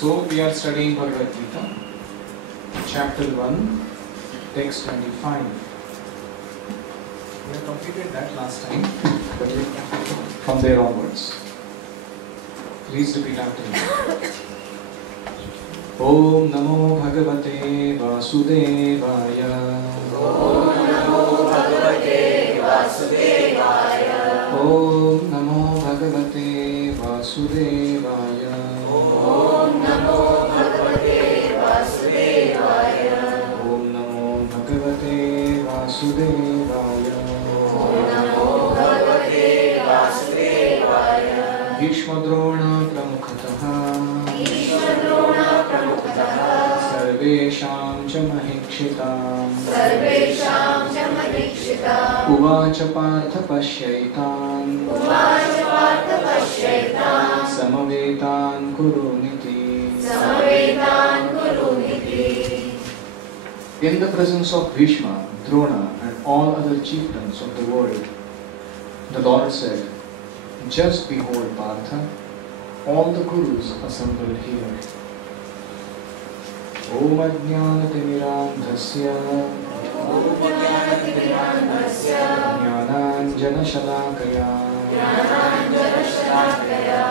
So we are studying Bhagavad Gita, chapter 1, text 25. We have completed that last time, but from there onwards. Please repeat after me. Om Namo Bhagavate Vasudevaya. Om Namo Bhagavate Vasudevaya. Om Namo Bhagavate Vasudevaya. Om Namo Bhagavate Vasudevaya. Om Namo Bhagavate Vasudevaya. Om Namo Bhagavate Vasudevaya. Bhishma Drona Pramukhatah. Bhishma Drona Pramukhatah. Sarvesham cha Mahikshitaam. Sarvesham cha Mahikshitaam. Uvacha Partha Pashyaitaan. Uvacha Partha Pashyaitaan. Samavetaan Kuruniti. Samavetaan Kuruniti. In the presence of Bhishma, Drona and all other chieftains of the world, the Lord said, just behold, Partha, all the Gurus assembled here. Om Ajnanatimirandhasya Jnananjana Shalakaya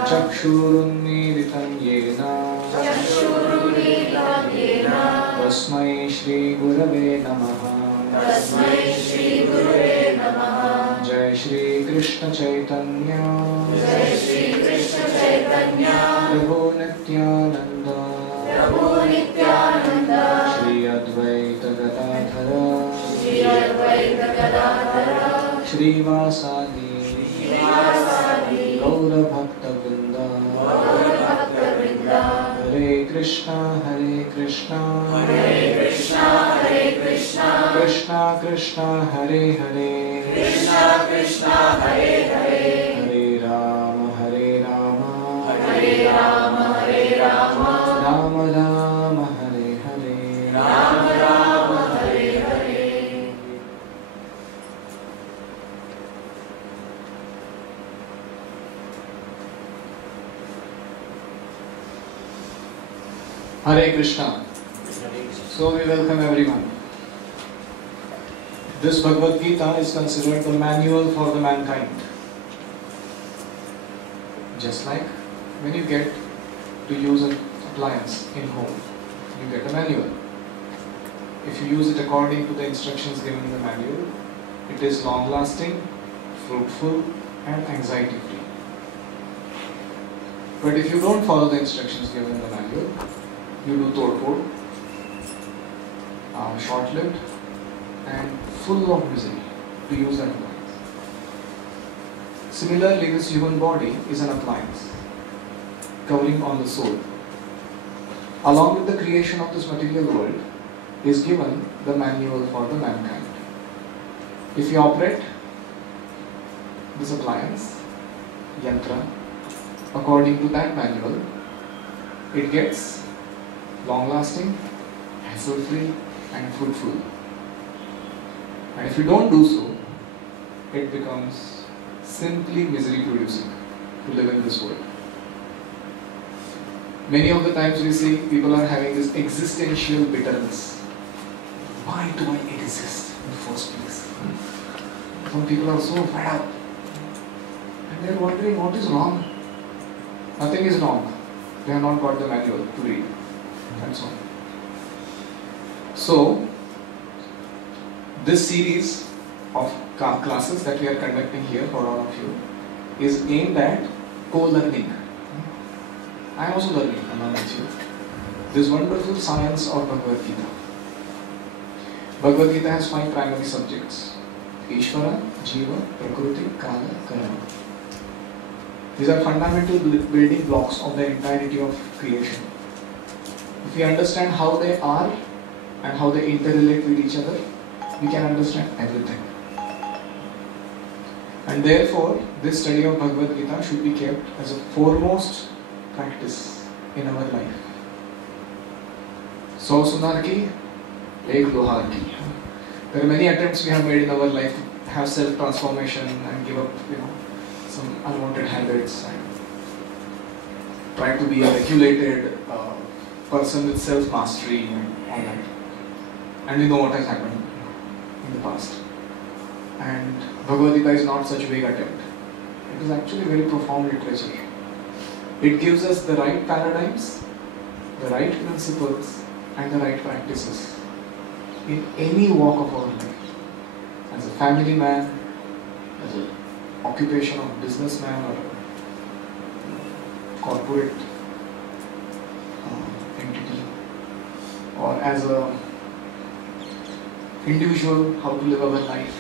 Chakshurunmilitam Yena Tasmai Shri Gurave Namaha. Jai Shri Krishna Chaitanya Prabhu Nityananda Shri Advaita Gadadhara Shri Vasadi Gaura Bhakta Vrinda. Hare Krishna Krishna Krishna Krishna Hare Hare Krishna Hare Hare. Hare Rama Hare Rama Hare Rama Hare Rama. Rama Rama Hare Hare Rama Rama Hare Hare. Hare Krishna. So we welcome everyone. This Bhagavad Gita is considered the manual for the mankind. Just like when you get to use an appliance in home, you get a manual. If you use it according to the instructions given in the manual, it is long-lasting, fruitful and anxiety-free. But if you don't follow the instructions given in the manual, you do tod-pod, short-lived and full of misery to use an appliance. Similarly, this human body is an appliance covering on the soul. Along with the creation of this material world is given the manual for the mankind. If you operate this appliance, yantra, according to that manual, it gets long-lasting, hassle-free and fruitful. And if you don't do so, it becomes simply misery-producing to live in this world. Many of the times we see people are having this existential bitterness. Why do I exist in the first place? Some people are so fed up and they are wondering what is wrong. Nothing is wrong. They have not got the manual to read. That's all. So, this series of classes that we are conducting here for all of you is aimed at co-learning. I am also learning along with you this wonderful science of Bhagavad Gita. Bhagavad Gita has 5 primary subjects: Ishvara, Jiva, Prakriti, Kala, Karma. These are fundamental building blocks of the entirety of creation. If we understand how they are and how they interrelate with each other, we can understand everything. And therefore, this study of Bhagavad Gita should be kept as a foremost practice in our life. So sunar ki, ek lohar ki. There are many attempts we have made in our life to have self-transformation and give up, some unwanted habits and try to be a regulated, person with self-mastery and all that. And we know what has happened in the past. And Bhagavad-Gītā is not such a big attempt. It is actually very profound literature. It gives us the right paradigms, the right principles, and the right practices in any walk of our life. As a family man, as an occupation of businessman or a corporate entity, or as a individual, how to live our life,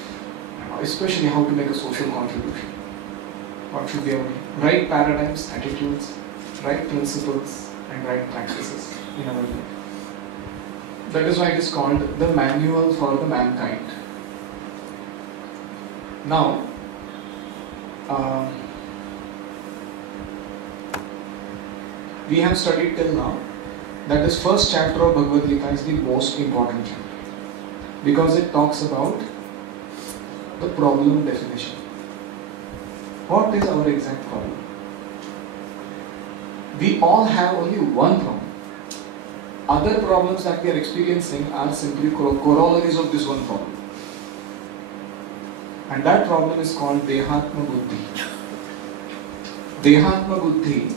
especially how to make a social contribution. What should be our right paradigms, attitudes, right principles, and right practices in our life. That is why it is called the manual for the mankind. Now, we have studied till now that this first chapter of Bhagavad Gita is the most important chapter because it talks about the problem definition. What is our exact problem? We all have only one problem. Other problems that we are experiencing are simply corollaries of this one problem. And that problem is called Dehatma Buddhi. Dehatma Buddhi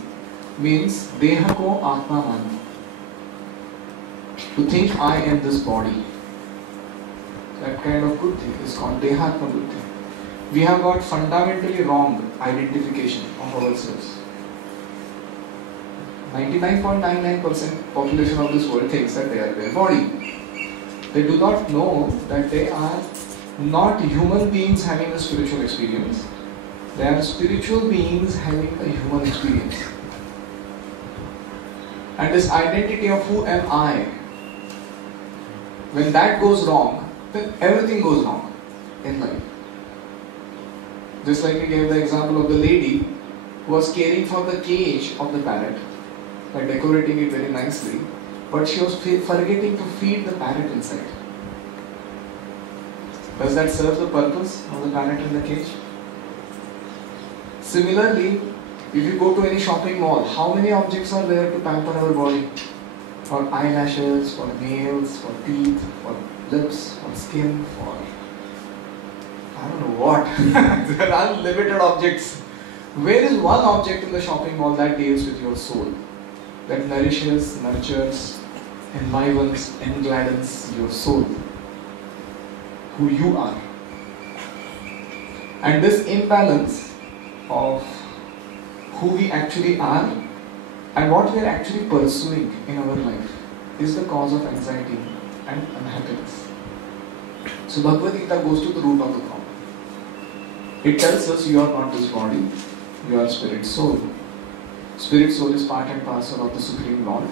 means Deha ko Atma Manu. To think I am this body. That kind of Buddhi is called Dehatma Buddhi. We have got fundamentally wrong identification of ourselves. 99.99% population of this world thinks that they are their body. They do not know that they are not human beings having a spiritual experience. They are spiritual beings having a human experience. And this identity of who am I, when that goes wrong, then everything goes wrong in life. Just like we gave the example of the lady who was caring for the cage of the parrot by decorating it very nicely, but she was forgetting to feed the parrot inside. Does that serve the purpose of the parrot in the cage? Similarly, if you go to any shopping mall, how many objects are there to pamper our body? For eyelashes, for nails, for teeth, for lips, for skin, for I don't know what. There are unlimited objects. Where is one object in the shopping mall that deals with your soul? That nourishes, nurtures, enlivens, engladdens your soul. Who you are. And this imbalance of who we actually are and what we are actually pursuing in our life is the cause of anxiety and unhappiness. So Bhagavad Gita goes to the root of the problem. It tells us you are not this body, you are spirit soul. Spirit soul is part and parcel of the Supreme Lord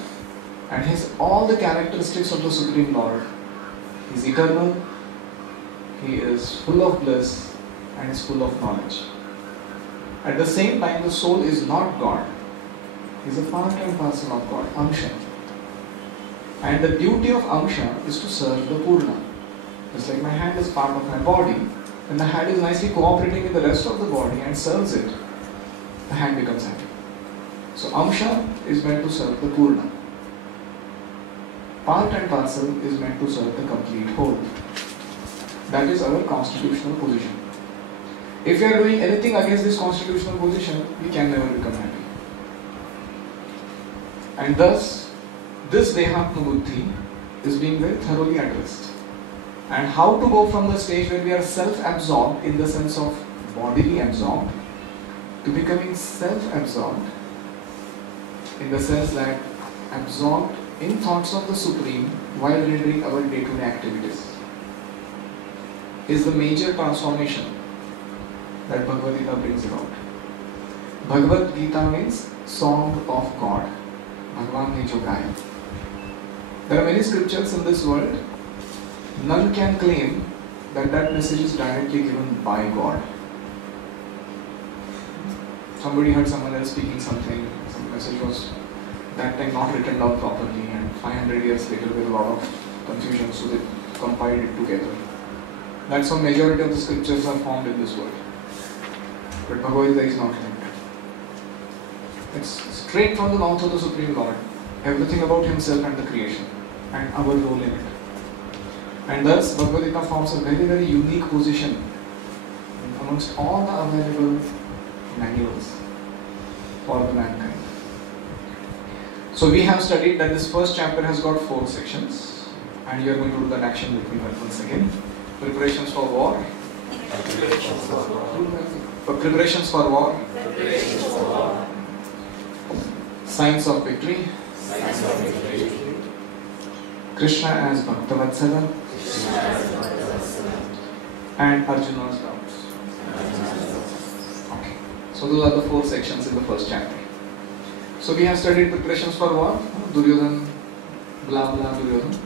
and has all the characteristics of the Supreme Lord. He is eternal, he is full of bliss and is full of knowledge. At the same time, the soul is not God. He is a part and parcel of God, Amsha. And the duty of Amsha is to serve the Purna. Just like my hand is part of my body, when the hand is nicely cooperating with the rest of the body and serves it, the hand becomes happy. So Amsha is meant to serve the Purna. Part and parcel is meant to serve the complete whole. That is our constitutional position. If we are doing anything against this constitutional position, we can never become happy. And thus, this Dehatma Buddhi is being very thoroughly addressed. And how to go from the stage where we are self-absorbed in the sense of bodily absorbed to becoming self-absorbed in the sense that absorbed in thoughts of the Supreme while rendering our day-to-day activities is the major transformation that Bhagavad Gita brings about. Bhagavad Gita means Song of God. Bhagavan ne jo gaya. There are many scriptures in this world. None can claim that that message is directly given by God. Somebody heard someone else speaking something, some message was that time not written down properly, and 500 years later with a lot of confusion, so they compiled it together. That's how majority of the scriptures are formed in this world. But Bhagavad Gita is not like that. It's straight from the mouth of the Supreme Lord. everything about himself and the creation and our role in it. And thus Bhagavad-Gītā forms a very, very unique position amongst all the available manuals for the mankind. So we have studied that this first chapter has got 4 sections, and you are going to do that action between that once again. Preparations for war. Preparations for war. Signs of victory. Krishna as Bhakta Vatsala. And Arjuna's doubts. Okay. So those are the 4 sections in the first chapter. So we have studied preparations for war. Duryodhan, blah blah Duryodhan.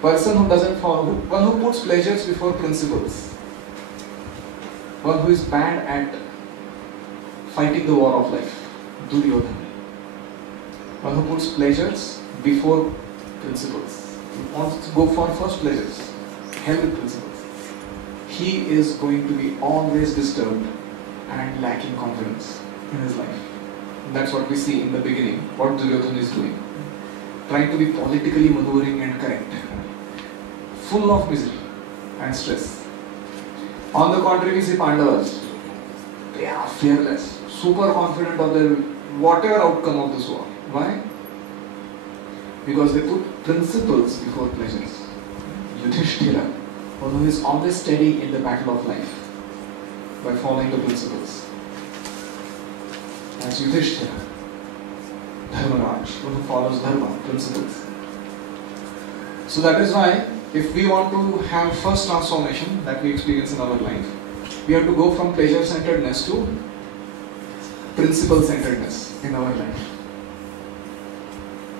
Person who doesn't follow, one who puts pleasures before principles. One who is bad at fighting the war of life. Duryodhan. One who puts pleasures before principles. He wants to go for first pleasures. Hell with principles. He is going to be always disturbed and lacking confidence in his life. And that's what we see in the beginning, what Duryodhan is doing. Trying to be politically maneuvering and correct. Full of misery and stress. On the contrary, we see Pandavas. They are fearless, super confident of their whatever outcome of this war. Why? Because they put principles before pleasures. Yudhishthira, one who is always steady in the battle of life by following the principles. That's Yudhishthira. Dharmaraj, one who follows dharma, principles. So that is why, if we want to have first transformation that we experience in our life, we have to go from pleasure-centeredness to principle-centeredness in our life.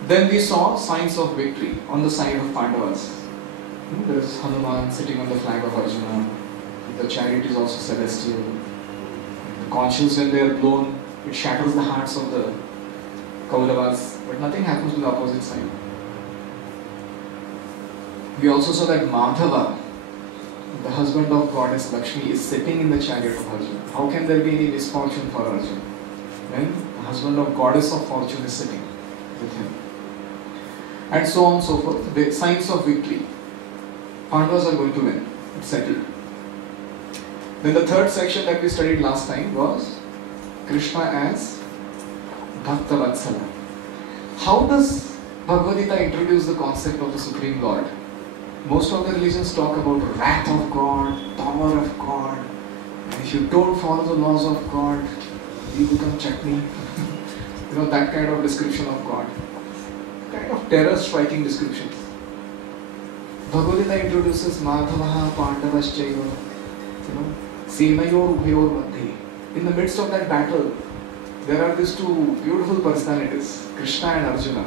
Then we saw signs of victory on the side of Pandavas. There is Hanuman sitting on the flag of Arjuna. The chariot is also celestial. The conches, when they are blown, it shatters the hearts of the Kauravas, but nothing happens to the opposite side. We also saw that Madhava, the husband of goddess Lakshmi, is sitting in the chariot of Arjuna. How can there be any misfortune for Arjuna when the husband of goddess of fortune is sitting with him? And so on and so forth. The signs of victory. Pandavas are going to win. It's settled. Then the third section that we studied last time was Krishna as Bhakta Vatsala. How does Bhagavad-Gītā introduce the concept of the Supreme Lord? Most of the religions talk about wrath of God, power of God, and if you don't follow the laws of God, you become chutney. You know, that kind of description of God. Kind of terror-striking descriptions. Bhagavad-Gītā introduces Madhavaha Pandavaschaiva, Senayor Ubhayor Madhye. In the midst of that battle, there are these 2 beautiful personalities, Krishna and Arjuna.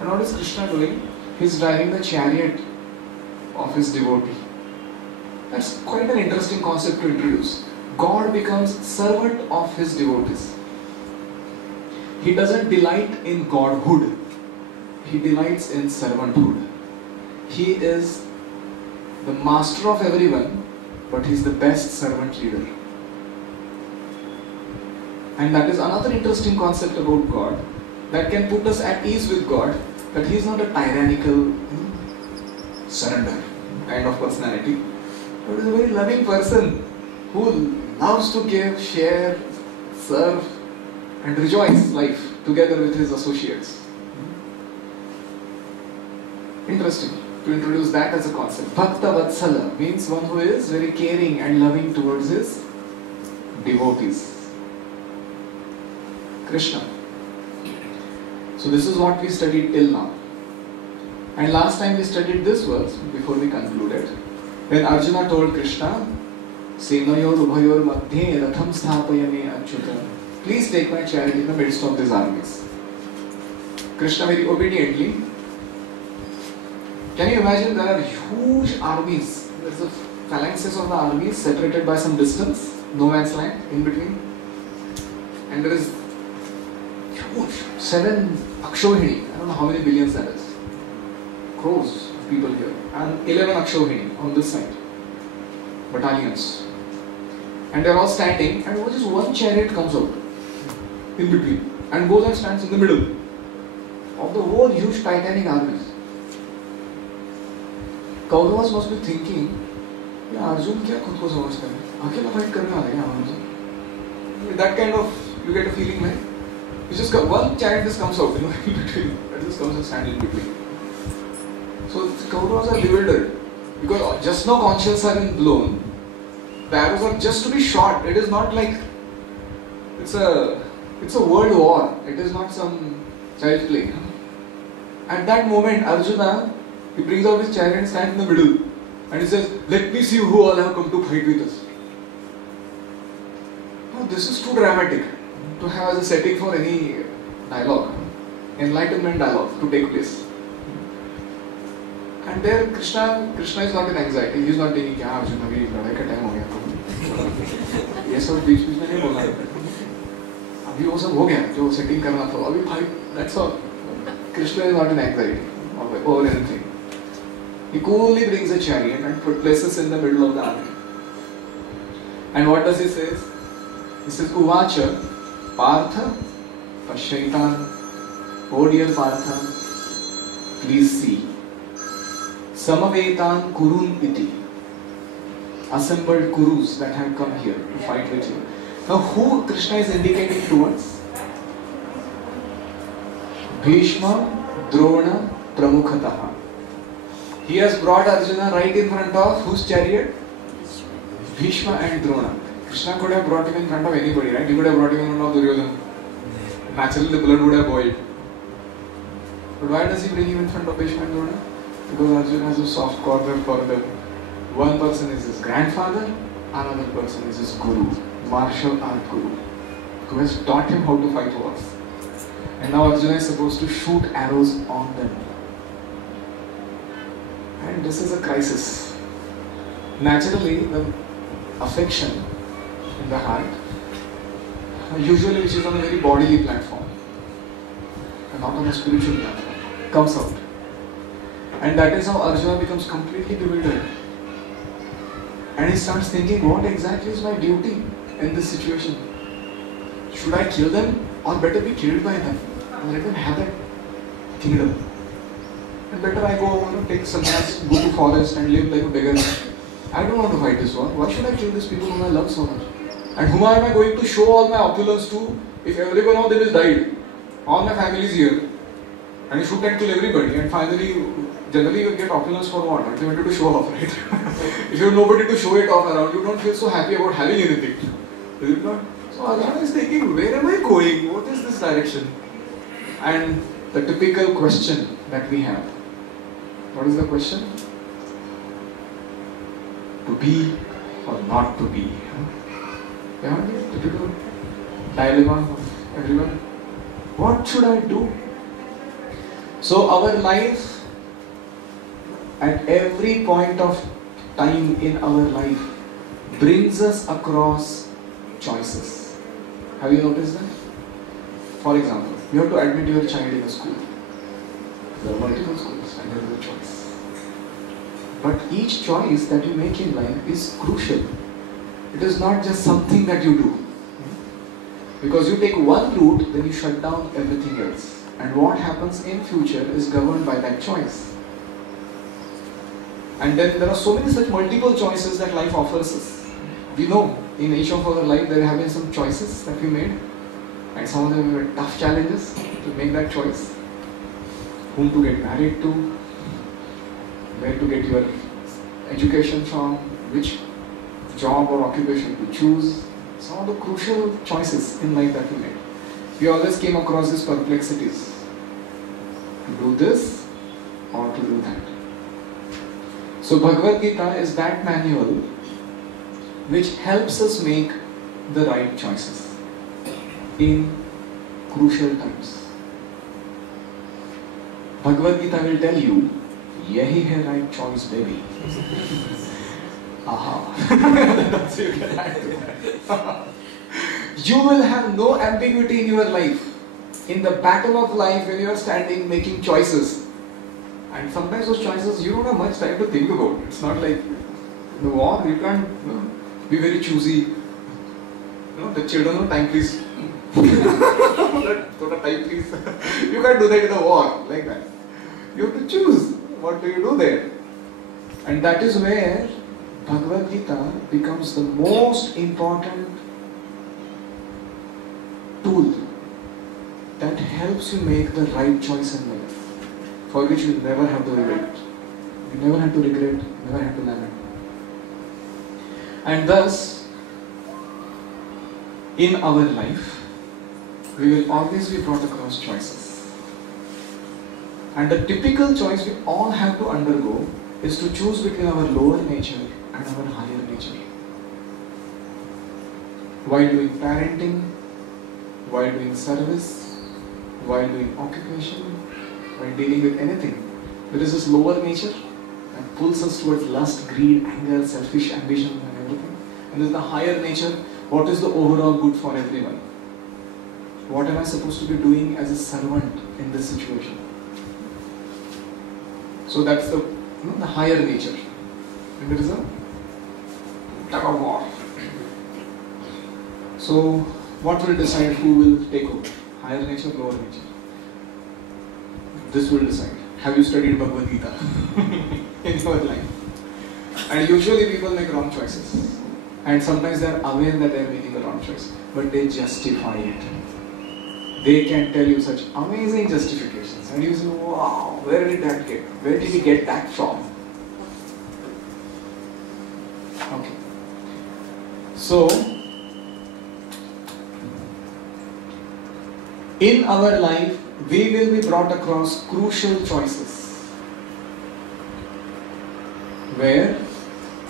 And what is Krishna doing? He is driving the chariot of his devotee. That's quite an interesting concept to introduce. God becomes servant of his devotees. He doesn't delight in godhood. He delights in servanthood. He is the master of everyone, but he is the best servant leader. And that is another interesting concept about God that can put us at ease with God, that he is not a tyrannical surrender kind of personality, but is a very loving person who loves to give, share, serve and rejoice life together with his associates. Interesting to introduce that as a concept. Bhakta Vatsala means one who is very caring and loving towards his devotees. Krishna. So this is what we studied till now. And last time we studied this verse before we concluded. When Arjuna told Krishna, Senayor Ubhayor Madhye Ratham Sthapayame Achyuta, please take my chariot in the midst of these armies. Krishna very obediently. Can you imagine, there are huge armies. There's the phalanxes of the armies separated by some distance, no man's land in between. And there is huge 7 Akshohini, I don't know how many billions that is. Crores of people here. And 11 Akshohini on this side. Battalions. And they're all standing, and just one chariot comes out in between and goes and stands in the middle. of the whole huge Titanic armies. Kauravas must be thinking, yeah, Arjun क्या खुद को समझता है? अकेला fight करने वाला है क्या Arjun? That kind of, you get a feeling like, you just one chariot just comes out, in between. That just comes and stands in between. So the Kauravas are bewildered because just now conches are in blown. The arrows are just to be shot. It is not like it's a world war. It is not some child play. At that moment, Arjuna, he brings out his chariot and stands in the middle, and he says, "Let me see who all have come to fight with us." Now, this is too dramatic to have as a setting for any dialogue, enlightenment dialogue to take place. And there, Krishna is not in anxiety. He is not thinking, "क्या Arjuna अभी लड़ाई का time हो गया." ये सब बीच में नहीं बोला है. अभी वो सब हो गया जो setting करना था. अभी fight. That's all. Krishna is not in anxiety or anything. He coolly brings a chariot and places in the middle of the army. And what does he say? He says, Uvacha, Partha, Pashyaitan, O dear Partha, please see. Samavetan Kurun iti. Assembled Kurus that have come here to fight with you. Now who Krishna is indicating towards? Bhishma, Drona, Pramukhataha. He has brought Arjuna right in front of whose chariot? Bhishma and Drona. Krishna could have brought him in front of anybody, right? He could have brought him in front of Duryodhana. Naturally the blood would have boiled. But why does he bring him in front of Bhishma and Drona? Because Arjuna has a soft corner for them. One person is his grandfather, another person is his guru, martial art guru, who has taught him how to fight wars. And now Arjuna is supposed to shoot arrows on them. And this is a crisis. Naturally, the affection in the heart, usually which is on a very bodily platform, and not on a spiritual platform, comes out. And that is how Arjuna becomes completely bewildered. And he starts thinking, what exactly is my duty in this situation? Should I kill them or better be killed by them? And let them have that kingdom. And better I go, take sannyas, go to forest and live like a beggar. I don't want to fight this war. Why should I kill these people whom I love so much? And whom am I going to show all my opulence to if everyone of them is died? All my family is here. And you shoot and kill everybody. And finally, generally you get opulence for what? Ultimately to show off, right? If you have nobody to show it off around, you don't feel so happy about having anything. Is it not? So Arjuna is thinking, where am I going? What is this direction? And the typical question that we have. What is the question? To be or not to be? Yeah, typical dilemma of everyone. What should I do? So our life, at every point of time in our life, brings us across choices. Have you noticed that? For example, you have to admit your child in a school. There are multiple schools and there is a choice. But each choice that you make in life is crucial. It is not just something that you do. Because you take one route, then you shut down everything else. And what happens in future is governed by that choice. And then there are so many such multiple choices that life offers us. We know in each of our life there have been some choices that we made. And some of them were tough challenges to make that choice. Whom to get married to, where to get your education from, which job or occupation to choose. Some of the crucial choices in life that we made. We always came across these perplexities. To do this or to do that. So Bhagavad-Gītā is that manual which helps us make the right choices in crucial times. Bhagavad-Gītā will tell you, yahi hai right choice, baby. Aha. That's you can add to that. You will have no ambiguity in your life. In the battle of life, when you are standing making choices, and sometimes those choices you don't have much time to think about. It's not like the war, you can't be very choosy. The children, no time, please type please. You can't do that in a war like that. You have to choose what do you do there. And that is where Bhagavad-Gītā becomes the most important tool that helps you make the right choice in life, for which you never have to regret. You never have to regret, never have to lament. And thus, in our life, we will always be brought across choices. And the typical choice we all have to undergo is to choose between our lower nature and our higher nature. While doing parenting, while doing service, while doing occupation, while dealing with anything, there is this lower nature that pulls us towards lust, greed, anger, selfish ambition and everything. And there is the higher nature, what is the overall good for everyone? What am I supposed to be doing as a servant in this situation? So that's the higher nature. And there is a tug of war. So what will decide who will take over? Higher nature, lower nature? This will decide. Have you studied Bhagavad-Gītā in your life? And usually people make wrong choices. And sometimes they are aware that they are making the wrong choice. But they justify it. They can tell you such amazing justifications. And you say, wow, where did that get? Where did he get that from? Okay. So, in our life, we will be brought across crucial choices where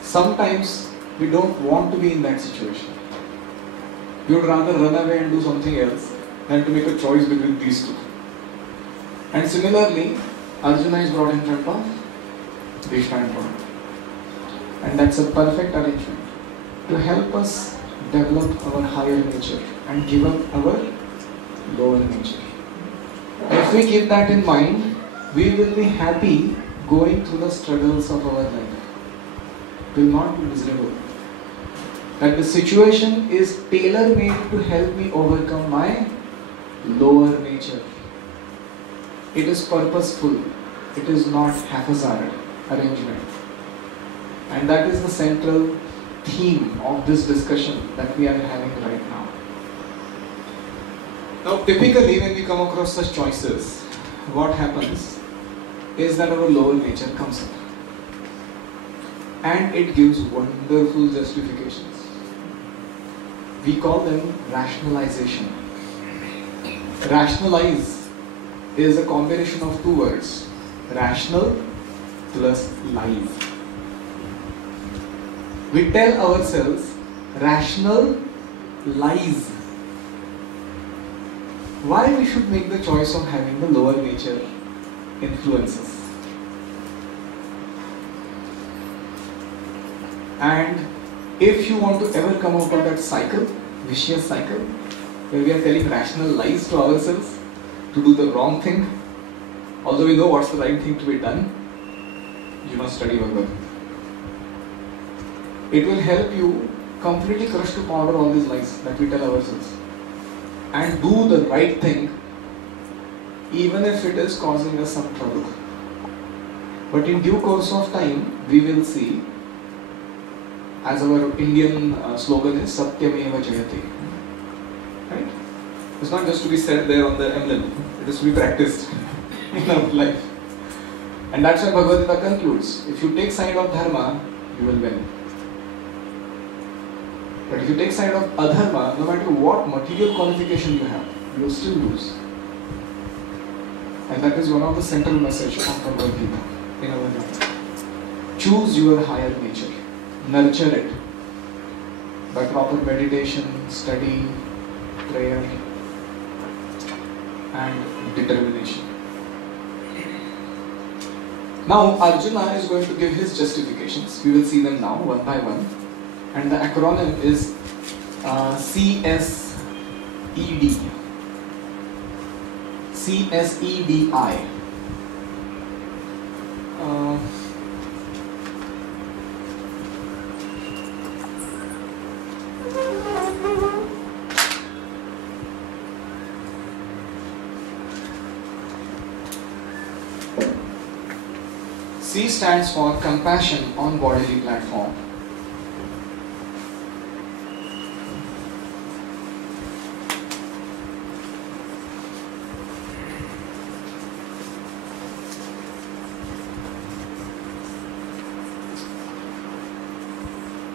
sometimes we don't want to be in that situation. We would rather run away and do something else than to make a choice between these two. And similarly, Arjuna is brought in front of Krishna and Bhakta. And that's a perfect arrangement to help us develop our higher nature and give up our lower nature. If we keep that in mind, we will be happy going through the struggles of our life. We will not be miserable. That the situation is tailor-made to help me overcome my lower nature. It is purposeful. It is not haphazard arrangement. And that is the central theme of this discussion that we are having right now. Now, typically when we come across such choices, what happens is that our lower nature comes up. And it gives wonderful justifications. We call them rationalization. Rationalize is a combination of two words. Rational plus lies. We tell ourselves rational lies. Why we should make the choice of having the lower nature influences. And if you want to ever come out of that cycle, vicious cycle, where we are telling rational lies to ourselves to do the wrong thing, although we know what's the right thing to be done, you must study Bhagavad-Gītā. It will help you completely crush to powder all these lies that we tell ourselves and do the right thing, even if it is causing us some trouble. But in due course of time, we will see, as our Indian slogan is, Satyameva Jayate. Right? It's not just to be said there on the emblem, it is to be practiced in our life. And that's why Bhagavad-Gītā concludes, if you take side of dharma, you will win. But if you take side of adharma, no matter what material qualification you have, you will still lose. And that is one of the central messages of Bhagavad-Gītā in our life. Choose your higher nature. Nurture it by proper meditation, study, prayer and determination. Now Arjuna is going to give his justifications. We will see them now one by one. And the acronym is CSED. CSEDI. C stands for compassion on bodily platform.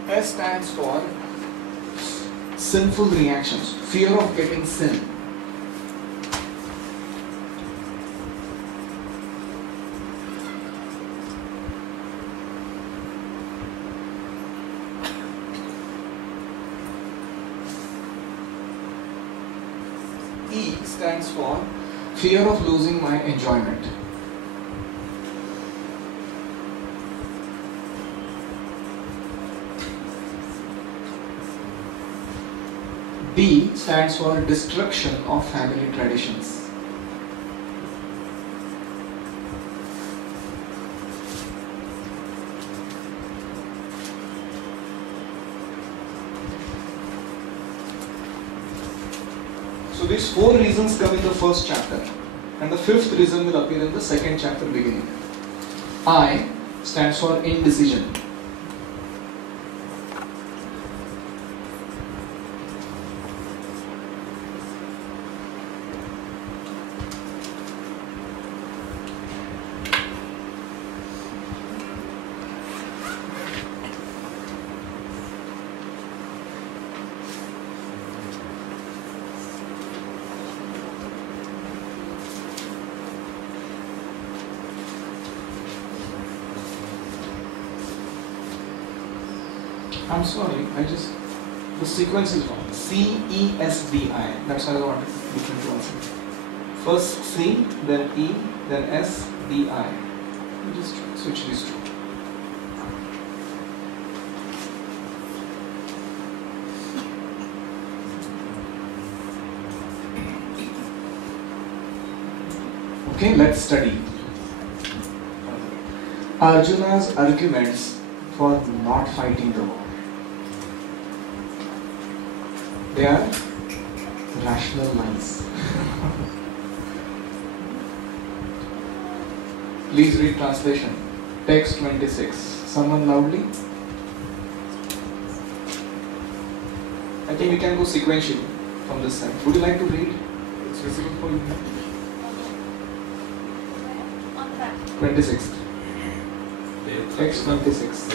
S stands for sinful reactions, fear of getting sin. E stands for fear of losing my enjoyment. D stands for destruction of family traditions. So these 4 reasons come in the first chapter, and the 5th reason will appear in the second chapter beginning. I stands for indecision. I'm sorry, the sequence is wrong. C-E-S-D-I. That's why I wanted different to answer. First C, then E, then S, D-I. Just switch these two. Okay, let's study. Arjuna's arguments for not fighting the war. They are rational lies. Please read translation. Text 26. Someone loudly? I think we can go sequentially from this side. Would you like to read? It's visible for you. 26. Text 26.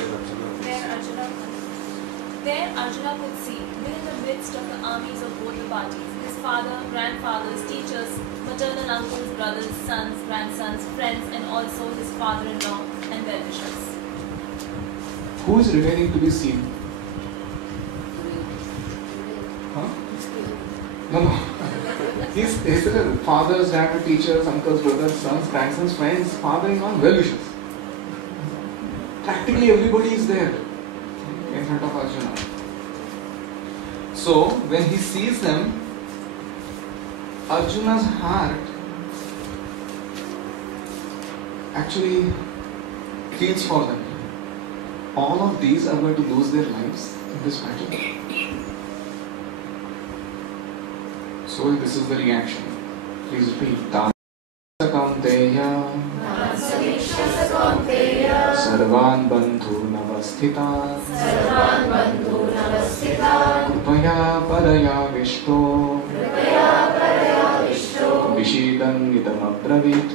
There Arjuna could see, within the midst of the armies of both the parties, his father, grandfathers, teachers, maternal uncles, brothers, sons, grandsons, friends, and also his father-in-law and well-wishers. Who is remaining to be seen? Huh? No. His fathers, grandfathers, teachers, uncles, brothers, sons, grandsons, friends, father-in-law, well-wishers. Practically everybody is there in front of Arjuna. So, when he sees them, Arjuna's heart actually feels for them. All of these are going to lose their lives in this battle. So, this is the reaction. Please repeat. Sarvan bandhu navasthitan Krupaya paraya vishto Vishidan idam abravit.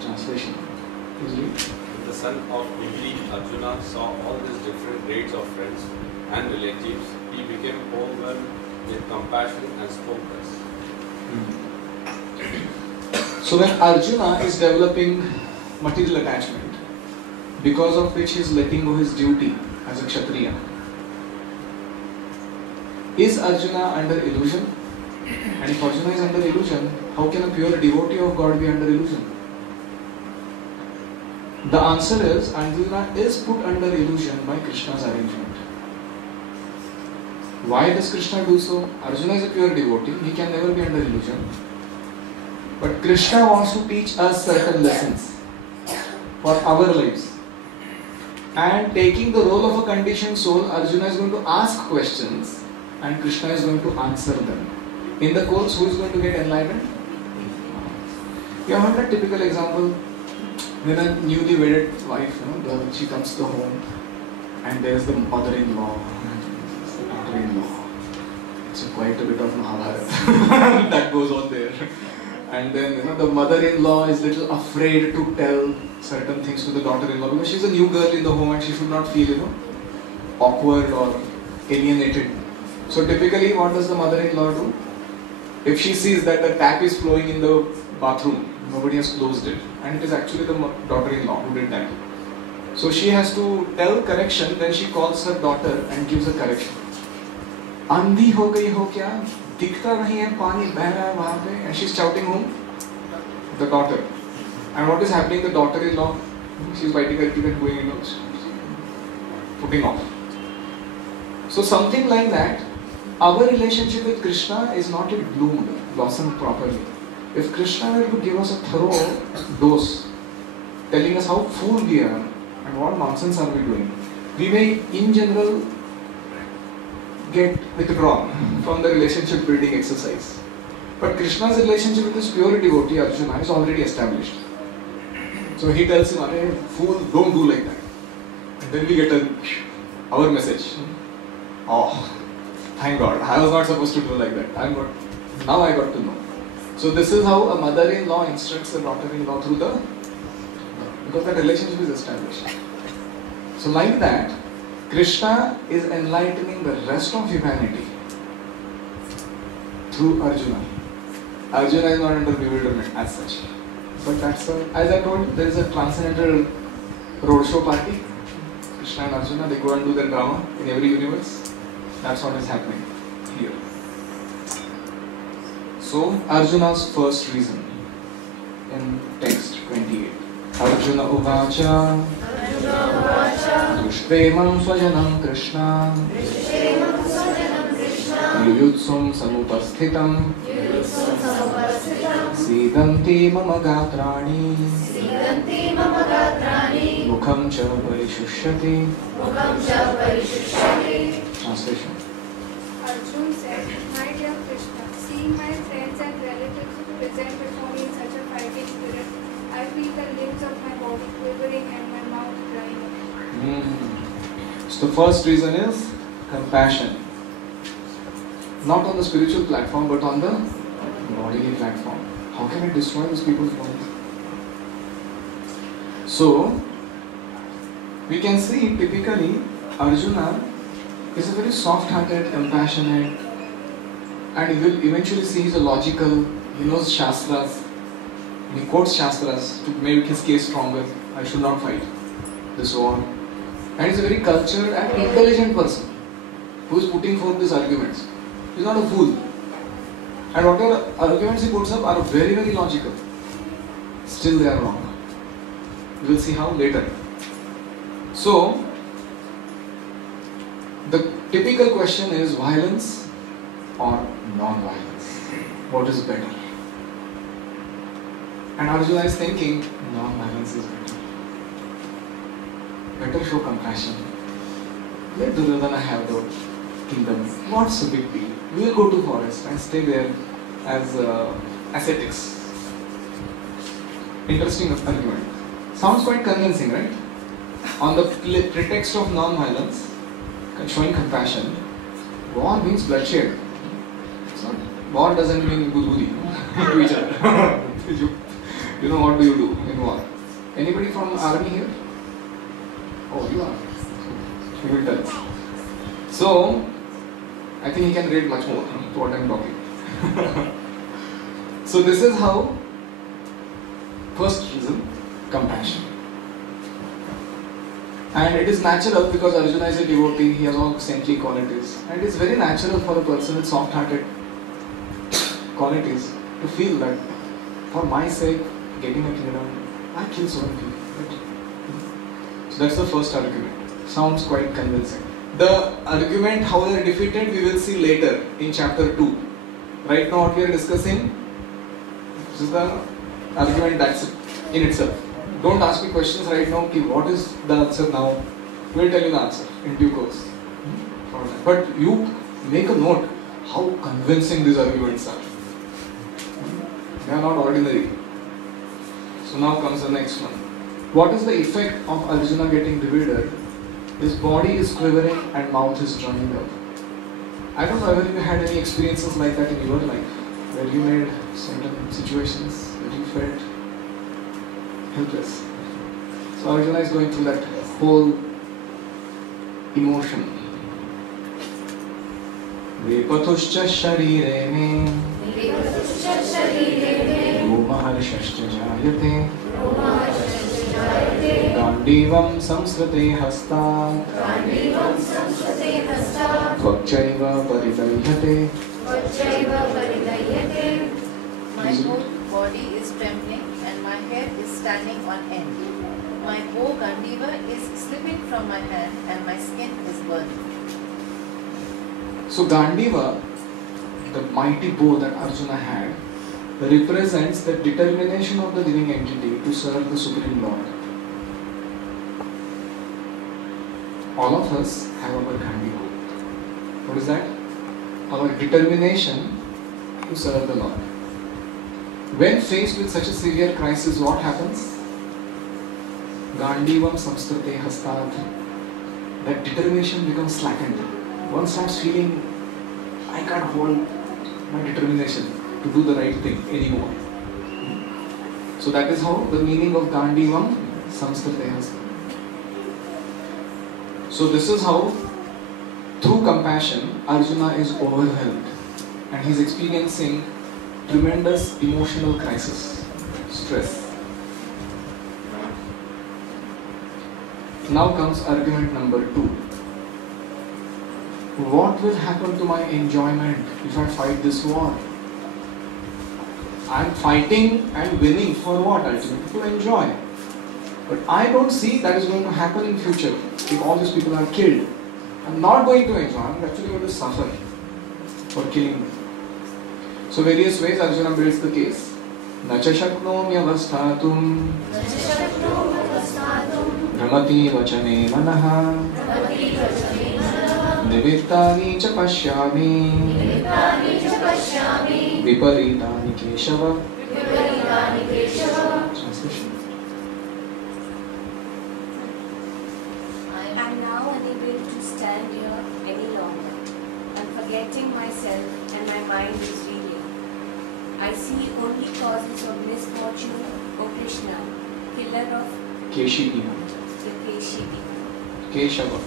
Translation. Please read. The son of Mihri, Arjuna, saw all these different grades of friends and relatives. He became overwhelmed with compassion and spoke thus. So when Arjuna is developing material attachment, because of which he is letting go his duty as a Kshatriya, is Arjuna under illusion? And if Arjuna is under illusion, how can a pure devotee of God be under illusion? The answer is, Arjuna is put under illusion by Krishna's arrangement. Why does Krishna do so? Arjuna is a pure devotee, he can never be under illusion. But Krishna wants to teach us certain lessons for our lives. And taking the role of a conditioned soul, Arjuna is going to ask questions and Krishna is going to answer them. In the course, who is going to get enlightened? You have heard a typical example. Then a newly wedded wife, she comes to home and there's the mother-in-law and the daughter-in-law. It's quite a bit of Mahabharata that goes on there. And then the mother-in-law is little afraid to tell certain things to the daughter-in-law because she's a new girl in the home and she should not feel awkward or alienated. So typically what does the mother-in-law do? If she sees that the tap is flowing in the bathroom, nobody has closed it, and it is actually the daughter-in-law who did that. So she has to tell correction, then she calls her daughter and gives a correction. Andhi ho gayi ho kya? Dikhta nahi hai, pani beh raha hai wahan pe. And she's shouting whom? The daughter. And what is happening? The daughter-in-law, she's biting her teeth and going, putting off. So something like that, our relationship with Krishna is not yet blossomed properly. If Krishna were to give us a thorough dose, telling us how fool we are and what nonsense are we doing, we may in general get withdrawn from the relationship building exercise. But Krishna's relationship with his pure devotee Arjuna is already established. So he tells him, "Arey, fool, don't do like that." And then we get our message. Oh, thank God, I was not supposed to do like that. Now I got to know. So this is how a mother-in-law instructs a daughter-in-law because that relationship is established. So like that, Krishna is enlightening the rest of humanity through Arjuna. Arjuna is not under bewilderment as such. But that's as I told you, there is a transcendental roadshow party. Krishna and Arjuna, they go and do their drama in every universe. That's what is happening here. So, Arjuna's first reason in text 28. Arjuna uvacha Dushpremam swajanam Krishna Yuyutsum samupasthitam Sidanti mama gatrani Mukham cha parishushati. Translation. Arjuna said, "My dear Krishna, seeing my friends and relatives present before me in such a fighting spirit, I feel the limbs of my body quivering and my mouth drying." So the first reason is compassion. Not on the spiritual platform, but on the bodily platform. How can I destroy these people's bodies? So, we can see typically Arjuna is a very soft-hearted, compassionate, and you will eventually see he's a logical, he knows Shastras, he quotes Shastras to make his case stronger. I should not fight this war. And he's a very cultured and intelligent person who is putting forth these arguments. He's not a fool. And whatever arguments he puts up are very, very logical. Still they are wrong. We will see how later. So, the typical question is violence or non-violence. What is better? And Arjuna is thinking non-violence is better. Better show compassion. Let Duryodhana have the kingdom. What's the big deal? We will go to forest and stay there as ascetics. Interesting argument. Sounds quite convincing, right? On the pretext of non-violence, showing compassion, war means bloodshed. War doesn't mean gudgudi to each other. You know what do you do in war? Anybody from army here? Oh, you are. You will tell. So, I think he can read much more to what I am talking. So this is how, first reason, compassion. And it is natural because Arjuna is a devotee, he has all saintly qualities. And it is very natural for a person with soft-hearted qualities to feel that for my sake, getting a kingdom, I kill so many people. So that's the first argument. Sounds quite convincing. The argument how they are defeated we will see later in chapter 2. Right now what we are discussing, this is the argument that's in itself. Don't ask me questions right now, okay, what is the answer now? We will tell you the answer in due course. But you make a note how convincing these arguments are. They are not ordinary. So now comes the next one. What is the effect of Arjuna getting bewildered? His body is quivering and mouth is drying up. I don't know whether you had any experiences like that in your life, where you made certain situations that you felt helpless. So Arjuna is going through that whole emotion. Vepatuscha sharire me Romaharshashcha jayate Gandivam samskrute hastat Tvakchaiva paridahyate. My whole body is trembling and my hair is standing on end. My bow Gandiva is slipping from my hand and my skin is burning. So Gandiva, the mighty bow that Arjuna had, represents the determination of the living entity to serve the Supreme Lord. All of us have our Gandiva. What is that? Our determination to serve the Lord. When faced with such a severe crisis, what happens? Gandivam samskrute hastat. That determination becomes slackened. One starts feeling, I can't hold my determination to do the right thing anymore. So that is how the meaning of Gandivam samskrute hastat. So this is how, through compassion, Arjuna is overwhelmed and he is experiencing tremendous emotional crisis, stress. Now comes argument number 2. What will happen to my enjoyment if I fight this war? I am fighting and winning for what ultimately? To enjoy. But I don't see that is going to happen in future. If all these people are killed, I am not going to enjoy. I am actually going to suffer for killing them. So various ways Arjuna builds the case. Nacha shaknomi avasthatum Ramati vachane manaha Nivittani cha pashyami Viparitani keshava. Translation. I am now unable to stand here any longer. I am forgetting myself and my mind is reeling. I see only causes of misfortune, O Krishna, killer of Keshivina. Keshava.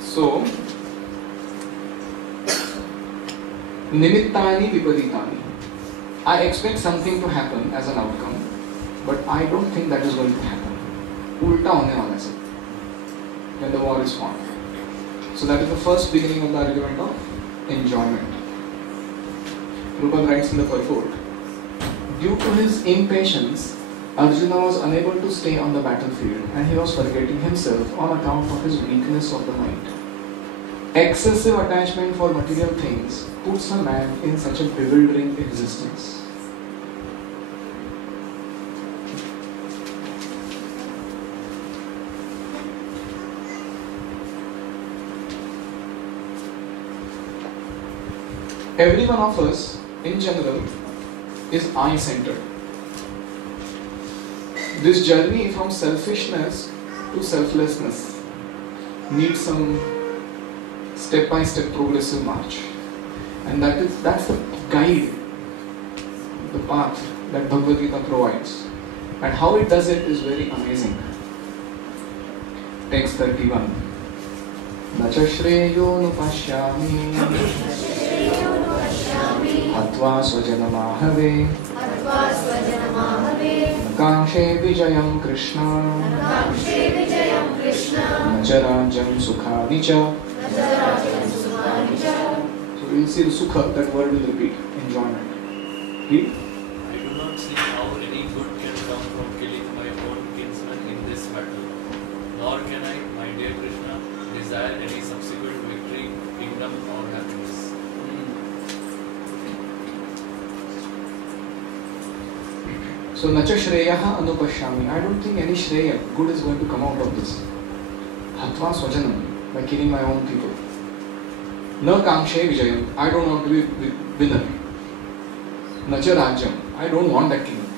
So, Nimittani viparitani. I expect something to happen as an outcome, but I don't think that is going to happen. Ulta hone wala hai when the war is fought. So that is the first beginning of the argument of enjoyment. Prabhupada writes in the purport, due to his impatience, Arjuna was unable to stay on the battlefield and he was forgetting himself on account of his weakness of the mind. Excessive attachment for material things puts a man in such a bewildering existence. Every one of us, in general, is I-centered. This journey from selfishness to selflessness needs some step-by-step progressive march. And that's the guide, the path that Bhagavad-Gītā provides. And how it does it is very amazing. Text 31. Nacha shreyo nupashyami Atva svajanamahave Nakangshe vijayam Krishna Najarajam sukhani cha. So we will see the sukha, that word will repeat, enjoyment. Read. I do not see how any good can come from killing my own kinsman in this battle. Nor can I, my dear Krishna, desire any subsequent victory, kingdom or happiness. So nacha shreyaha anupashyami. I don't think any shreya, good is going to come out of this. Hatva swajanam, by killing my own people. Na kangshe vijayam. I don't want to be winner. Nacha rajyam. I don't want that kingdom.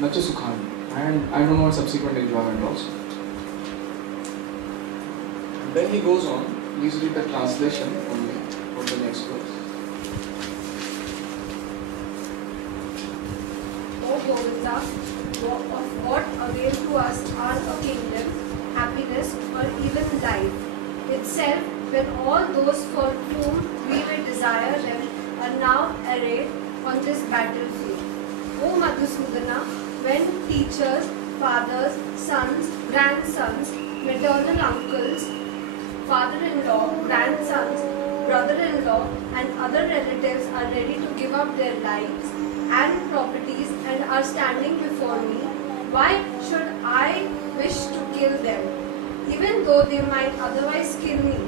Nacha sukhani. and I don't want subsequent enjoyment also. And then he goes on, please read the translation only of the next verse. O Govinda, of what avail to us are a kingdom, happiness, or even life itself, when all those for whom we may desire them are now arrayed on this battlefield? O Madhusudana, when teachers, fathers, sons, grandsons, maternal uncles, father-in-law, grandsons, brother-in-law, and other relatives are ready to give up their lives and properties and are standing before me, why should I wish to kill them, even though they might otherwise kill me?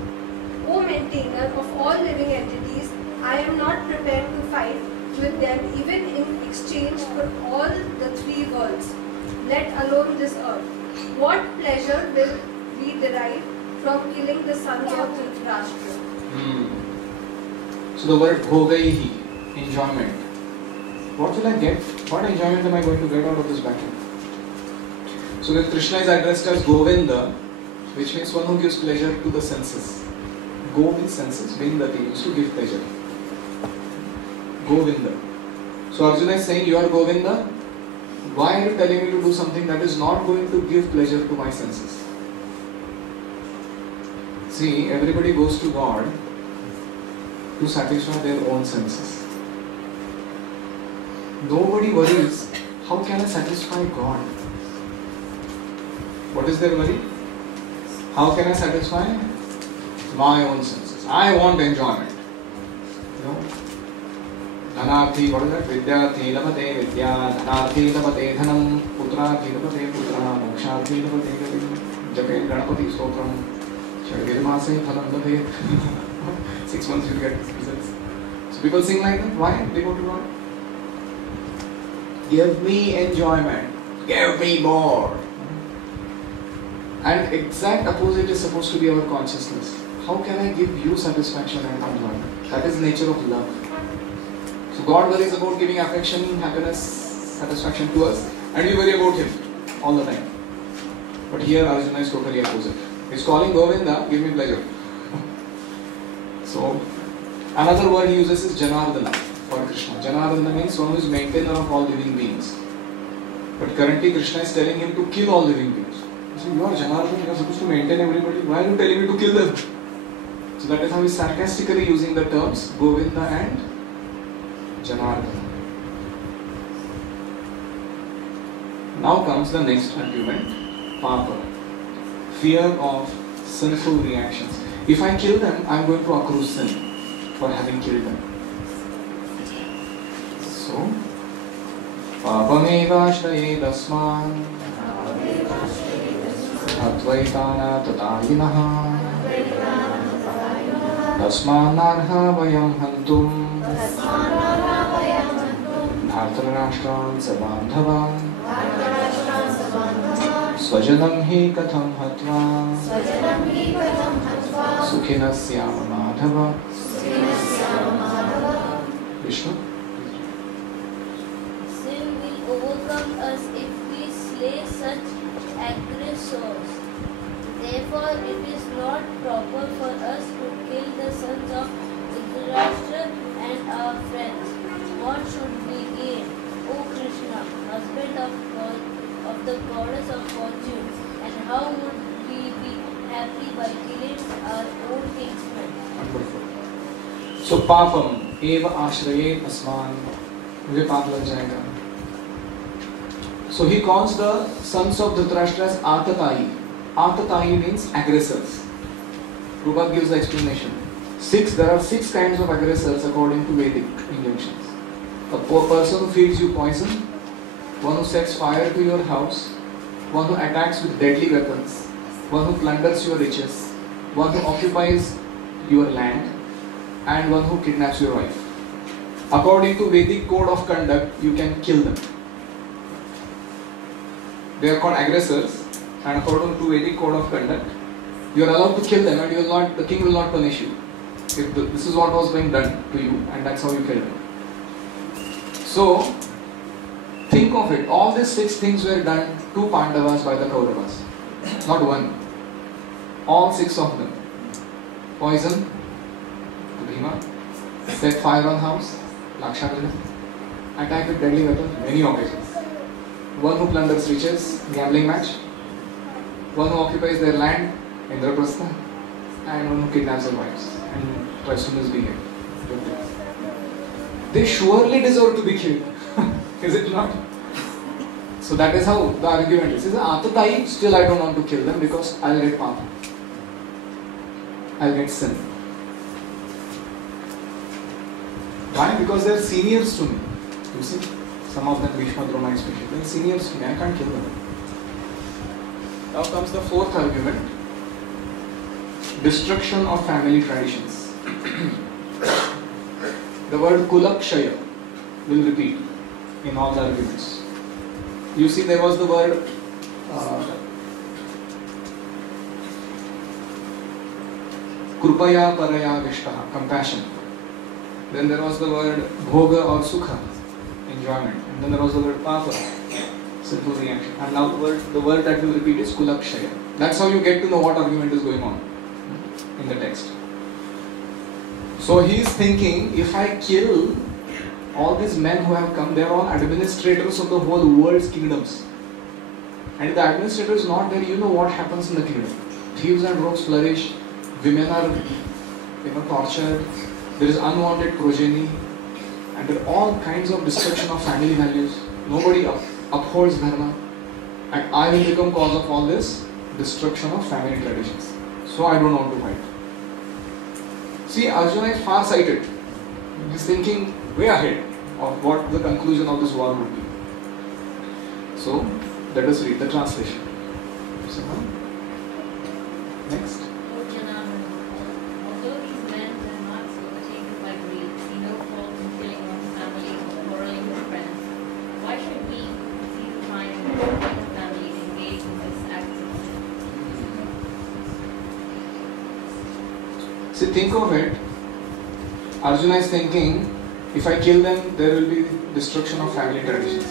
O maintainer of all living entities, I am not prepared to fight with them even in exchange for all the three worlds, let alone this earth. What pleasure will we derive from killing the sons of Dhritarashtra? So the word bhogaihi, enjoyment. What will I get? What enjoyment am I going to get out of this battle? So when Krishna is addressed as Govinda, which means one who gives pleasure to the senses. Go means senses, Vindati means to give pleasure. Govinda. So Arjuna is saying, you are Govinda, why are you telling me to do something that is not going to give pleasure to my senses? See, everybody goes to God to satisfy their own senses. Nobody worries, how can I satisfy God? What is their worry? How can I satisfy my own senses? I want enjoyment. You know? Dhanarthi, what is that? Vidyarthi labhate vidya, dhanarthi labhate dhanam, putrarthi labhate putra, moksharthi labhate gavi, jape ganapati stotram, shadvirmase phalam labhe. 6 months you get results. So people sing like that. Why? They go to God. Give me enjoyment. Give me more. And exact opposite is supposed to be our consciousness. How can I give you satisfaction and enjoyment? That is nature of love. So God worries about giving affection, happiness, satisfaction to us, and we worry about Him all the time. But here Arjuna is totally opposite. He's calling Govinda, give me pleasure. So another word he uses is Janardana for Krishna. Janardana means one who is maintainer of all living beings. But currently Krishna is telling him to kill all living beings. So you are Janardana, you are supposed to maintain everybody. Why are you telling me to kill them? So that is how he is sarcastically using the terms Govinda and Janardana. Now comes the next argument, Papa. Fear of sinful reactions. If I kill them, I am going to accrue sin for having killed them. So, Papameva shraye dasman Advaitana tatayinaha Dasmanarha vayam hantum Bhartarashtraam sabandhavam Swajanam hi katham hatva Sukhinasyama madhava. Krishna? Sin will overcome us if we slay such aggressors. Therefore, it is not proper for us to kill the sons of Dhritarashtra and our friends. What should we gain? O Krishna, husband of the goddess of fortune, and how would we be happy by killing our own kinsmen? Wonderful. So, Papam, eva ashraye asman, mujhe paap lag jayega. So he calls the sons of Dhritarashtra as Atatayi. Atatayi means aggressors. Prabhupada gives the explanation. There are 6 kinds of aggressors according to Vedic injunctions. A person who feeds you poison, one who sets fire to your house, one who attacks with deadly weapons, one who plunders your riches, one who occupies your land, and one who kidnaps your wife. According to Vedic code of conduct, you can kill them. They are called aggressors, and according to Vedic code of conduct, you are allowed to kill them, and the king will not punish you. If this is what was being done to you, and that's how you kill them. So, think of it. All these 6 things were done to Pandavas by the Kauravas. Not one. All 6 of them. Poison to Bhima. Set fire on house. Lakshadriya. Attack with deadly weapons. Many occasions. One who plunders riches. Gambling match. One who occupies their land. Indraprastha. And one who kidnaps their wives and tries to misbehave. They surely deserve to be killed. Is it not? So that is how the argument is. Atatai, still I don't want to kill them because I'll get power. I'll get sin. Why? Because they're seniors to me. You see? Some of them, Bhishma, Drona especially, they're seniors to me. I can't kill them. Now comes the 4th argument. Destruction of family traditions. The word Kulakshaya will repeat in all the arguments. You see, there was the word Krupaya Paraya Vishtaha, compassion. Then there was the word Bhoga or Sukha, enjoyment. And then there was the word Papa, sinful reaction. And now the word that will repeat is Kulakshaya. That's how you get to know what argument is going on in the text. So he is thinking, if I kill all these men who have come, they are all administrators of the whole world's kingdoms. And if the administrator is not there, you know what happens in the kingdom. Thieves and rogues flourish, women are tortured, there is unwanted progeny, and there are all kinds of destruction of family values. Nobody upholds dharma. And I will become cause of all this destruction of family traditions. So I don't want to fight. See, Arjuna is far-sighted. He is thinking way ahead of what the conclusion of this war would be. So, let us read the translation. Next. Although these men were not overtaken by greed, see no fault in killing one's family or quarreling with friends, why should we, who see the time and the family, engage in this act of sin? See, think of it. Arjuna is thinking, if I kill them, there will be destruction of family traditions.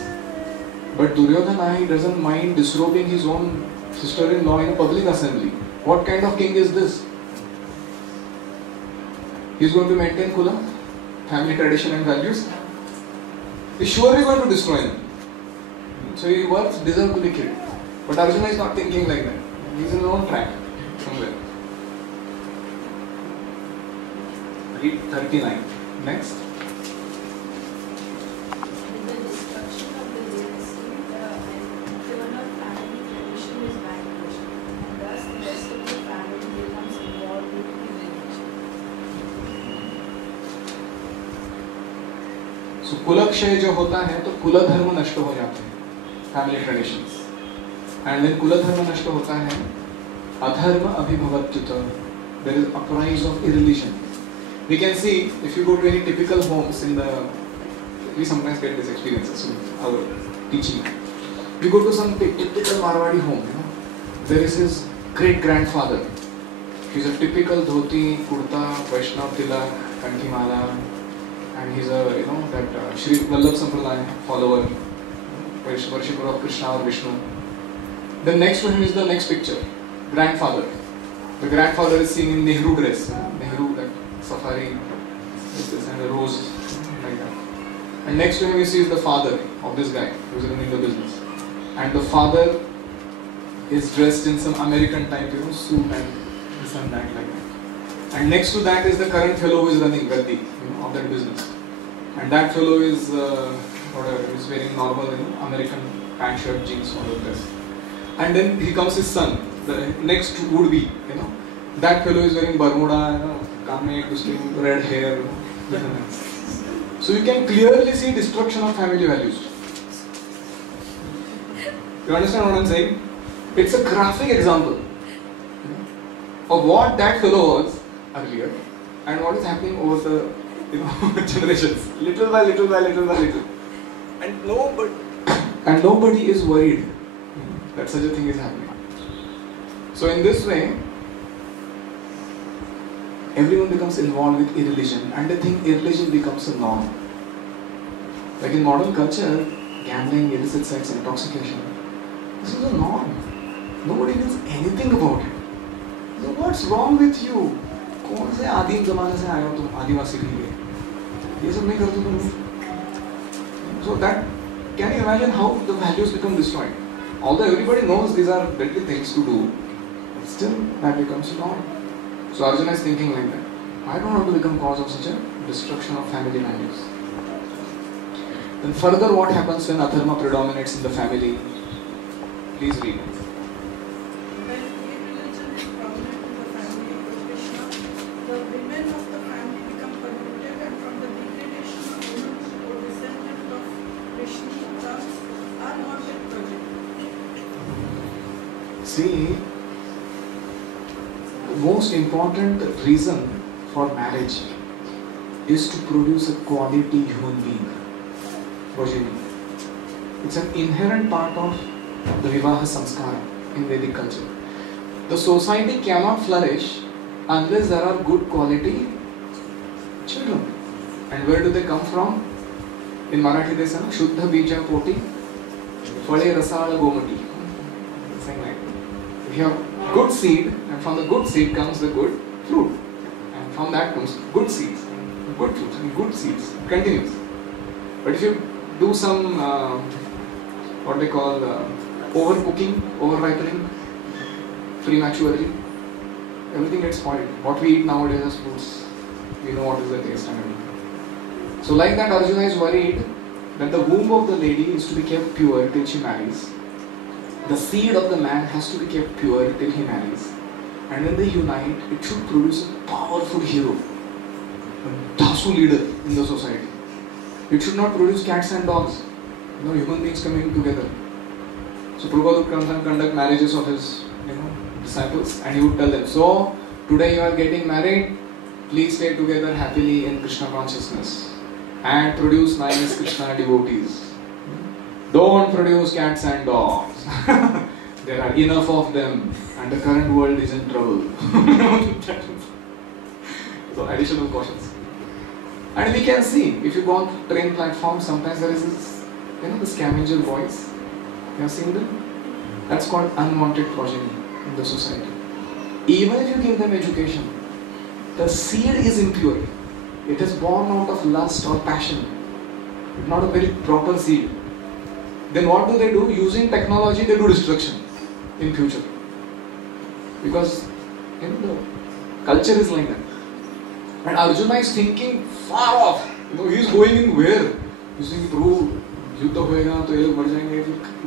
But Duryodhana doesn't mind disrobing his own sister-in-law in a public assembly. What kind of king is this? He is going to maintain Kula, family tradition and values. He is surely going to destroy them. So his words deserve to be killed. But Arjuna is not thinking like that. He is in his own track somewhere. Read 39. Next. With the destruction of the dynasty, the internal family tradition is vanquished, and thus the rest of the family becomes involved with the lineage. So कुलक्षय जो होता है तो कुल धर्म नष्ट हो जाते हैं, family traditions. And when कुल धर्म नष्ट होता है, अधर्म अभिभवत्युत, there is uprise of irreligion. We can see, if you go to any typical homes we sometimes get this experience in our teaching. We go to some typical Marwadi home, there is his great-grandfather. He's a typical dhoti, kurta, Vaishnav tilak, kanthi mala, and he's a, that Shri Vallabh Sampradaya follower, worshipper of Krishna or Vishnu. Then next to him is the next picture, grandfather. The grandfather is seen in Nehru dress, Nehru, that safari, and a rose, like that. And next to him you see is the father of this guy who is running the business. And the father is dressed in some American type, suit and this and that, like that. And next to that is the current fellow who is running Gaddi, of that business. And that fellow is is wearing normal, American pant, shirt, jeans, all of this. And then he comes his son, the next would be, that fellow is wearing Bermuda, red hair. So you can clearly see destruction of family values. You understand what I'm saying? It's a graphic example of what that fellow was earlier and what is happening over the generations, little by little by little by little. And nobody is worried that such a thing is happening. So in this way, everyone becomes involved with irreligion, and they think irreligion becomes a norm. Like in modern culture, gambling, illicit sex, intoxication. This is a norm. Nobody knows anything about it. So what's wrong with you? कौन से आदिम ज़माने से आए हो तुम आदिवासी भी ये? ये सब नहीं करते तुम? So that, can you imagine how the values become destroyed? Although everybody knows these are deadly things to do, but still that becomes wrong. So Arjuna is thinking like that. I don't want to become cause of such a destruction of family values. Then further, what happens when adharma predominates in the family? Please read. When irreligion is prominent in the family of Krishna, the women of the family become polluted, and from the degradation of women or descendant of Krishna comes unwanted project. See, the most important reason for marriage is to produce a quality human being. Progeny. It's an inherent part of the Vivaha Sanskara in Vedic culture. The society cannot flourish unless there are good quality children. And where do they come from? In Marathi they say, Shuddha Bija Poti, Phale Rasala Gomati. Saying like, if you have good seed, and from the good seed comes the good fruit. And from that comes good seeds, good fruit, and good seeds. It continues. But if you do some, what they call, overcooking, over-ripening, prematurely, everything gets spoiled. What we eat nowadays as fruits, we know what is the taste and everything. So like that, Arjuna is worried that the womb of the lady is to be kept pure till she marries. The seed of the man has to be kept pure till he marries. And when they unite, it should produce a powerful hero, a Dasu leader in the society. It should not produce cats and dogs, human beings coming together. So Prabhupada would come and conduct marriages of his disciples, and he would tell them, so today you are getting married, please stay together happily in Krishna consciousness and produce nice Krishna devotees. Don't produce cats and dogs. There are enough of them and the current world is in trouble. So additional cautions. And we can see, if you go on train platforms, sometimes there is this, the scavenger boys. You have seen them? That's called unwanted progeny in the society. Even if you give them education, the seed is impure. It is born out of lust or passion. Not a very proper seed. Then what do? Using technology, they do destruction in future. Because the culture is like that. And Arjuna is thinking far off. He is going in where? He's thinking, Prabhu, युद्ध होएगा तो ये लोग मर जाएंगे,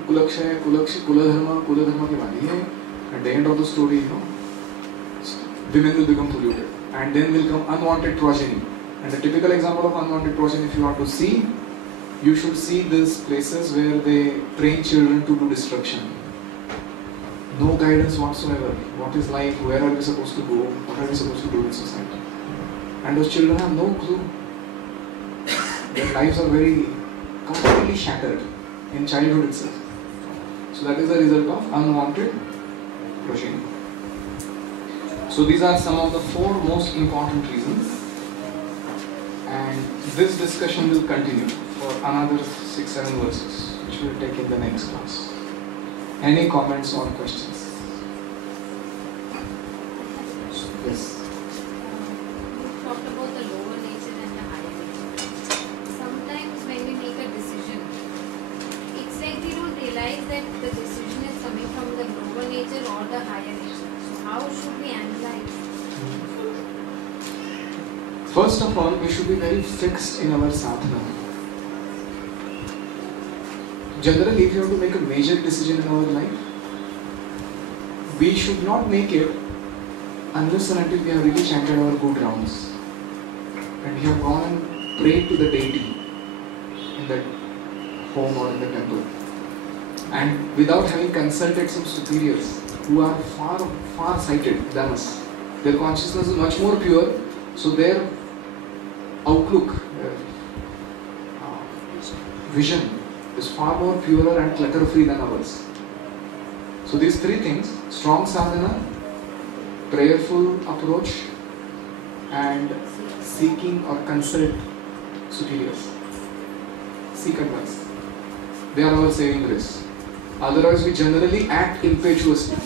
कुलक्ष है, कुलधर्म के बाद ही है. At the end of the story, women will become polluted, and then will come unwanted progeny. And the typical example of unwanted progeny, if you want to see, you should see these places where they train children to do destruction. No guidance whatsoever. What is life? Where are we supposed to go? What are we supposed to do in society? And those children have no clue. Their lives are very completely shattered in childhood itself. So that is the result of unwanted progeny. So these are some of the 4 most important reasons. And this discussion will continue for another 6-7 verses, which we will take in the next class. Any comments or questions? Yes. You talked about the lower nature and the higher nature. Sometimes when we make a decision, it's like we don't realize that the decision is coming from the lower nature or the higher nature. So how should we analyze? First of all, we should be very fixed in our sadhana. Generally, if you have to make a major decision in our life, we should not make it unless and until we have really chanted our good rounds and we have gone and prayed to the deity in that home or in the temple, and without having consulted some superiors who are far sighted than us. Their consciousness is much more pure, so their outlook, their vision is far more purer and clutter free than ours. So these 3 things: strong sadhana, prayerful approach, and seeking or consult superiors. Seek advice. They are our saving grace. Otherwise, we generally act impetuously.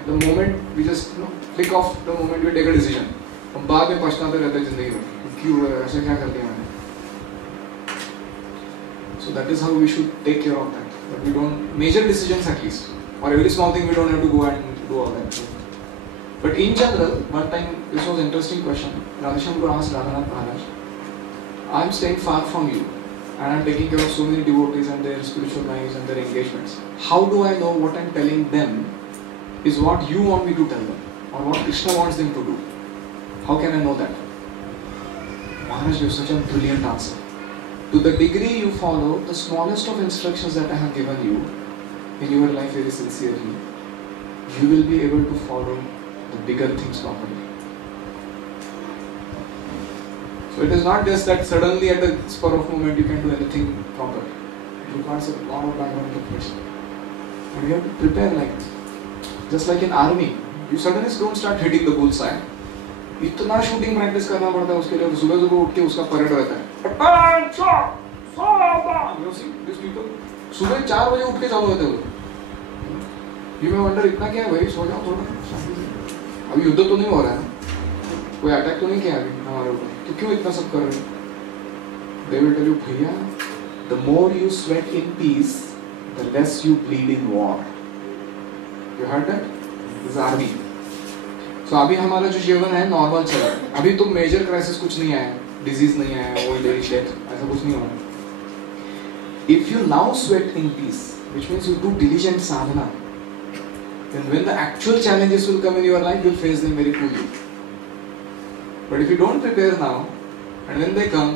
At the moment, we just flick off the moment we take a decision. हम बाद में पछताते रहते हैं जिंदगी में क्यों ऐसे क्या कर दिया मैंने. So that is how we should take care of that. But we don't major decisions at least, or every small thing we don't have to go and do all that. But in general, one time this was an interesting question. Radhesham Guru asked Radhanath Maharaj, "I'm staying far from you, and I'm taking care of so many devotees and their spiritual lives and their engagements. How do I know what I'm telling them is what you want me to tell them, or what Krishna wants them to do? How can I know that?" Maharaj gave such a brilliant answer. To the degree you follow the smallest of instructions that I have given you in your life very sincerely, you will be able to follow the bigger things properly. So it is not just that suddenly at the spur of moment you can do anything proper. It requires a lot of background preparation. And you have to prepare like this. Just like in army, you suddenly don't start hitting the bullseye. इतना shooting practice करना पड़ता है उसके लिए. सुबह सुबह उठ के उसका परेड रहता है. You see these people सुबह 4 बजे उठ के चालू होते हैं. You may wonder इतना क्या है भाई, सो जाओ थोड़ा. अभी युद्ध तो नहीं हो रहा है, कोई अटैक तो नहीं किया अभी हमारे ऊपर, तो क्यों इतना सब कर रहे हो? They will tell you, भैया, the more you sweat in peace, the less you bleed in war. You heard that? This is army. So अभी हमारा जो जीवन है नॉर्मल चल रहा है. अभी तो मेजर क्राइसिस कुछ नहीं आया, डिजीज नहीं आया, ओल्ड एज, डेथ, ऐसा कुछ नहीं हो रहा. If you now sweat in peace, which means you do diligent sadhana, then when the actual challenges will come in your life, you'll face them very coolly. But if you don't prepare now, and when they come,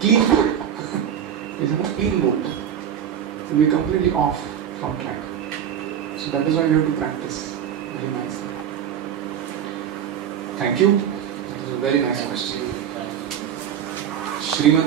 clean bolt, it's a clean bolt, you'll be completely off from track. So that is why we have to practice very nicely. Thank you. That was a very nice question. Srimad